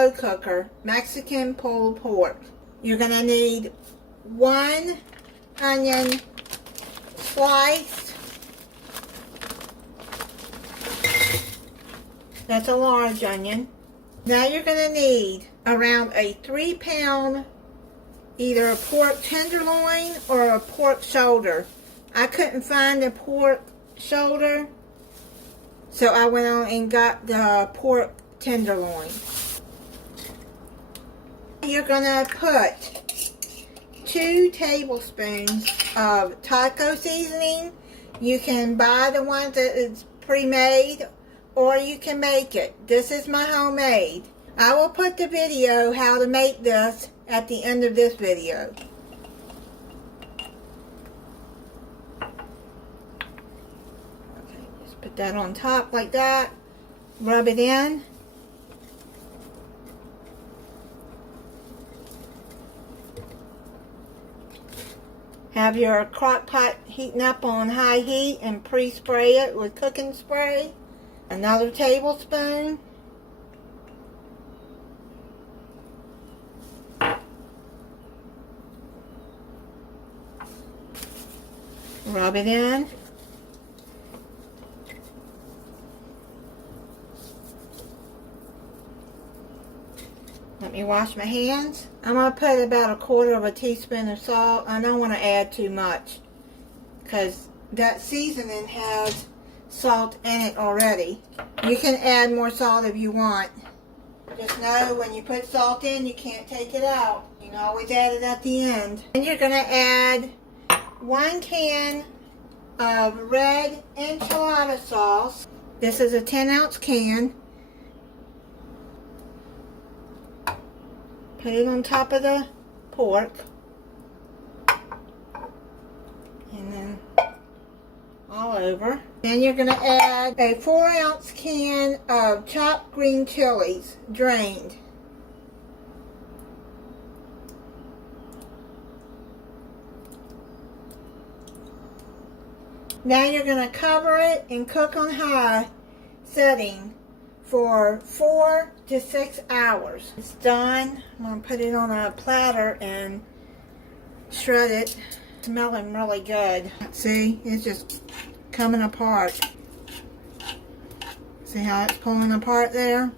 slow cooker, Mexican pulled pork. You're going to need 1 onion sliced. That's a large onion. Now you're going to need around a 3-pound either a pork tenderloin or a pork shoulder. I couldn't find the pork shoulder, so I went on and got the pork tenderloin. You're going to put 2 tablespoons of taco seasoning. You can buy the ones that is pre-made, or you can make it. This is my homemade. I will put the video how to make this at the end of this video. Okay, just put that on top like that. Rub it in. Have your crock pot heating up on high heat and pre-spray it with cooking spray. Another tablespoon. Rub it in. Let me wash my hands. I'm going to put about 1/4 teaspoon of salt. I don't want to add too much because that seasoning has salt in it already. You can add more salt if you want. Just know when you put salt in, you can't take it out. You can always add it at the end. And you're going to add 1 can of red enchilada sauce. This is a 10-ounce can. Put it on top of the pork. And then all over. Then you're going to add a 4-ounce can of chopped green chilies, drained. Now you're going to cover it and cook on high setting for 4 to 6 hours. It's done. I'm going to put it on a platter and shred it. It's smelling really good. See, it's just coming apart. See how it's pulling apart there?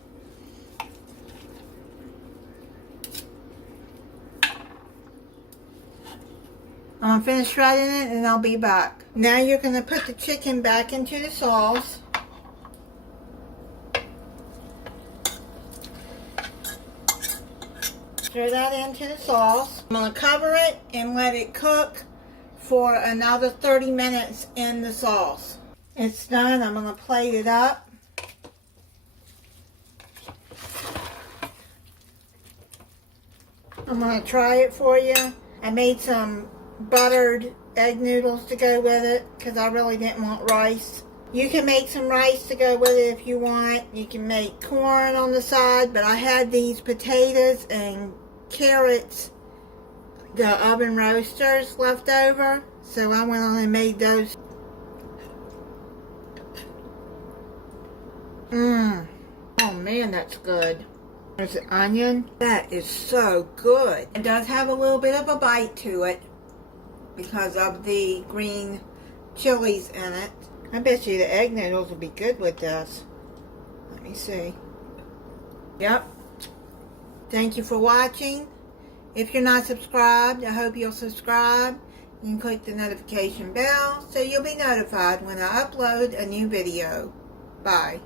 I'm going to finish shredding it and I'll be back. Now you're going to put the chicken back into the sauce. Stir that into the sauce. I'm going to cover it and let it cook for another 30 minutes in the sauce. It's done. I'm going to plate it up. I'm going to try it for you. I made some buttered egg noodles to go with it because I really didn't want rice. You can make some rice to go with it if you want. You can make corn on the side, but I had these potatoes and carrots, the oven roasters left over, so I went on and made those. Oh man, that's good. There's the onion. That is so good. It does have a little bit of a bite to it because of the green chilies in it. I bet you the egg noodles will be good with this. Let me see. Yep. Thank you for watching. If you're not subscribed, I hope you'll subscribe. You can click the notification bell so you'll be notified when I upload a new video. Bye.